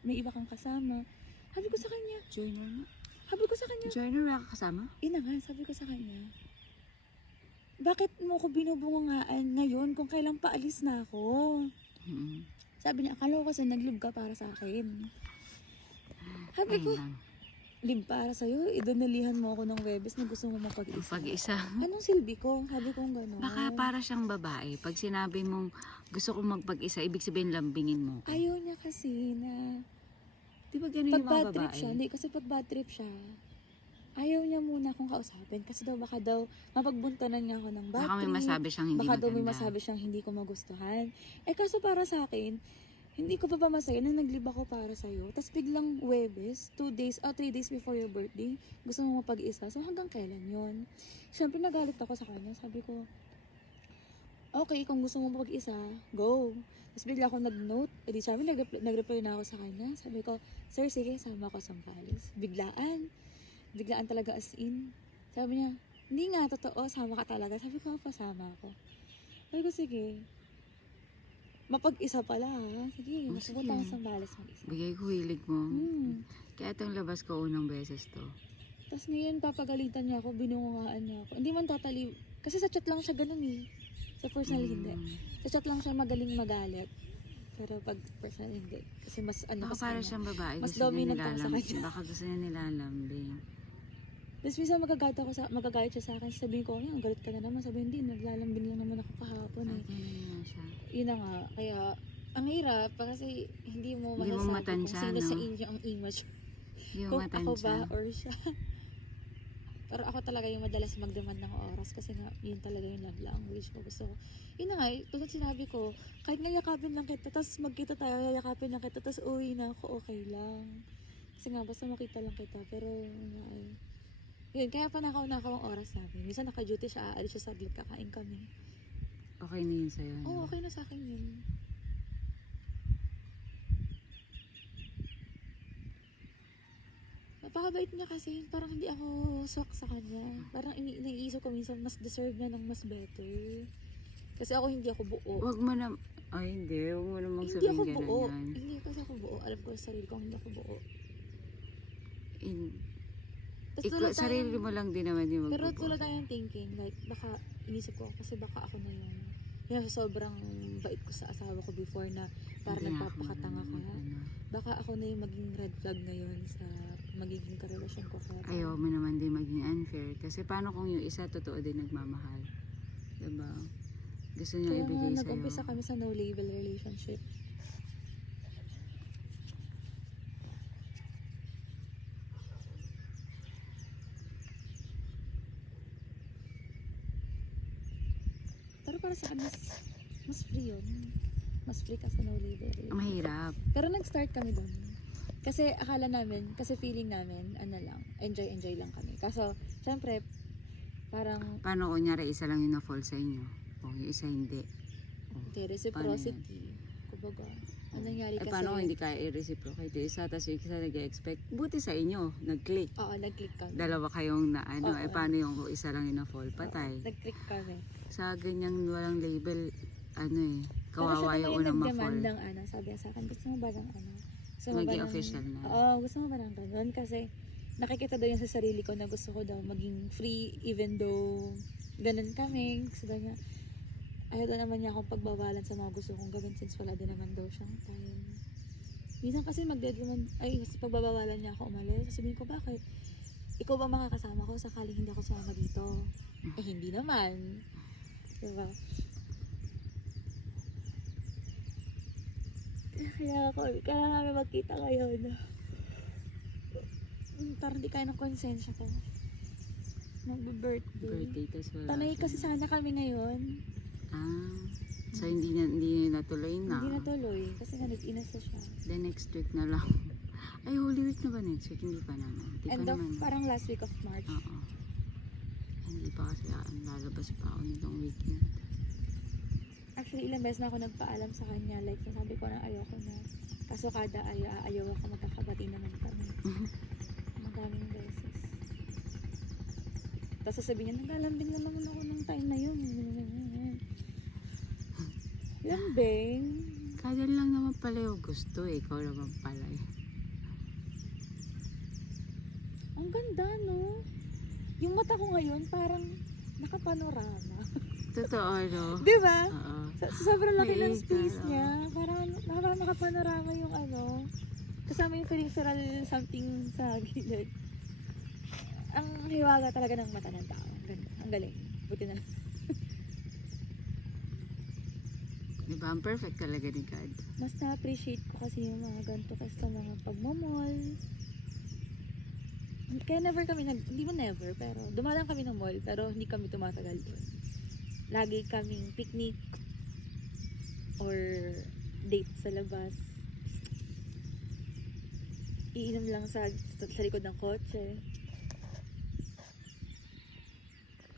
may iba kang kasama. Sabi ko sa kanya. Joiner? Sabi ko sa kanya. Joiner wala ka kasama? Ina nga, sabi ko sa kanya. Bakit mo ko binubungangaan ngayon kung kailang paalis na ako? Sabi niya, akala ko kasi nag-live ka para sa akin. Sabi ko, live para sa'yo, idonalihan mo ako ng Webes na gusto mo mapag-isa. Pag-isa. Anong silbi ko? Sabi ko gano'n. Baka para siyang babae. Pag sinabi mong gusto kong magpag-isa, ibig sabihin lambingin mo. Ayaw niya kasi na Di ba ganun pag yung mga bad trip babae? siya, hindi kasi pag bad trip siya, ayaw niya muna akong kausapin kasi baka daw mapagbuntanan niya ako ng bad Baka may trip. masabi siyang hindi Baka daw may maganda. masabi siyang hindi ko magustuhan. Kaso para sa akin, hindi ko pa masaya na naglib ako para sa'yo. Tapos biglang Webes, 2 days, 3 days before your birthday, gusto mo mapag-isa. So hanggang kailan yon? Siyempre nagalit ako sa kanya. Sabi ko, okay, kung gusto mo mapag-isa, go. Tapos bigla ako nag-note. Edi sabi, nag-reply na ako sa kanya. Sabi ko, sir, sige, sama ako sa Sambales. Biglaan talaga as in. Sabi niya, hindi nga, totoo, sama ka talaga. Sabi ko, pasama ako. Sabi ko, sige. Mapag-isa pala ha. Sige, pupunta ako sa Sambales mag-isa. Bigay ko hilig mo. Kaya itong labas ko unang beses to. Tapos ngayon, papagalitan niya ako, binungungaan niya ako. Hindi man totally, kasi sa chat lang siya ganun eh. Sa personal hindi. Sa chat lang siya magaling magalit. Pero pag personal hindi. Kasi mas ano Baka kasi para kanya. siyang babae. Mas Gusto niya dominant ako sa nilalambing. kanya. Baka gusto niya nilalambing. Tapos minsan magagalit siya sa akin. Sabihin ko, ang galit ka na naman. Sabihin, hindi, naglalambing lang naman ako kahapon eh. Ganyan siya. Yun na nga. Kaya, ang hirap kasi hindi mo Hindi mo masasabi matansya, kung sino no? sa inyo ang image. Hindi mo Kung ako ba matansya. or siya. Pero ako talaga yung madalas mag-demand ng oras kasi nga, yun talaga yung love language ko. Gusto ko. Yun na nga, tulad sinabi ko, kahit nga yakapin lang kita, tapos magkita tayo, yakapin lang kita, tapos uwi na ako, okay lang. Kasi nga, basta makita lang kita. Pero, yun nga eh. Yun, kaya panakaw-nakaw ang oras namin. Minsan naka-duty siya, aalis siya saglit, kakain kami. Okay na yun sa'yo. Oo, okay na sa akin yun. Napakabait niya kasi, parang hindi ako swak sa kanya. Parang iniisip ko minsan, mas deserve na ng mas better. Kasi ako hindi ako buo. Huwag mo na... Ay, hindi. Huwag mo namang Hindi sabihin ako ganun buo. yan. Hindi kasi ako buo. Alam ko sa sarili ko, hindi ako buo. Sarili mo lang din naman yung Pero magbubuo. tulad tayong thinking, like, baka, inisip ko, kasi baka ako na yung sobrang bait ko sa asawa ko before na parang Hindi na ako nagpapakatanga ka. marunong Baka ako na yung maging red flag ngayon sa magiging karelasyon ko. Ayaw mo naman din maging unfair. Kasi paano kung yung isa totoo din nagmamahal? Diba? Gusto niya Kaya ibigay nga, sa'yo. nag-umpisa kami sa no-label relationship. Pero para sa akin, mas free yun. Mas free ka sa no-label relationship. Mahirap. Pero nag-start kami doon. Kasi akala namin, kasi feeling namin, ano lang, enjoy lang kami. Kaso, syempre, parang, Paano kunyari isa lang yung na-fall sa inyo? O yung isa hindi? okay, reciprocity. Kumbaga, ang nangyari kasi, Paano kung hindi kaya i-reciprocate yung isa, tapos yung isa nag-expect? Buti sa inyo, nag-click. oo, nag-click kami. Dalawa kayong na ano, Oo. paano yung kung isa lang yung na-fall? Patay. Nag-click kami. Sa ganyang walang label, ano eh, Pero kawawa siya yung naman unang nag-demand ma-fall. ng ano, sabi niya sa akin, gusto mo ba ng ano? Gusto mo ba Maging ng- official na. Oo, gusto mo ba ng ganun? Kasi nakikita daw yan sa sarili ko na gusto ko daw maging free even though ganun kami. Gusto daw niya, ayaw daw naman niya akong pagbawalan sa mga gusto kong gawin since wala din naman daw siyang time. Minsan kasi pagbabawalan niya ako umalis. Sabihin ko, bakit? Ikaw ba makakasama ko sakaling hindi ako sumama dito? Hindi naman. Diba? Kaya kami magkita ngayon. Parang di kaya ng konsensya ko. Mag-birthday. Birthday, tapos wala Tanay siya. kasi sana kami ngayon. So hindi natuloy na. Hindi natuloy. Kasi nga nag-inas na siya. The next week na lang. Ay, Holy Week na ba next week? Hindi pa naman. Hindi pa End of, naman. parang last week of March. Oo. Hindi pa kasi lalabas pa ako nitong weekend. Actually, ilang beses na ako nagpaalam sa kanya. Like, sabi ko na ayoko na. Kaso kada ayaw ako, magkakabati naman kami. Madaming beses. Tapos sasabihin niya, naglalambing na naman ako ng time na yun. Lambing? Kaya lang naman pala yung gusto eh. Ikaw naman pala eh. Ang ganda, no? Yung mata ko ngayon, parang nakapanorama. Totoo, no? Di ba? Oo. Sobrang laki May ng space ikal, niya. Parang nakapanorama yung ano. Kasama yung peripheral something sa gilid. Ang hiwaga talaga ng mata ng tao. Ang ganda. Ang galing. Buti na. Diba? Ang perfect talaga ni God. Mas na-appreciate ko kasi yung mga ganito kasi sa mga pagmamall. Kaya never kami hindi mo never, pero dumadaan kami ng mall, pero hindi kami tumatagal doon. Lagi kaming picnic or date sa labas. Iinom lang sa likod ng kotse.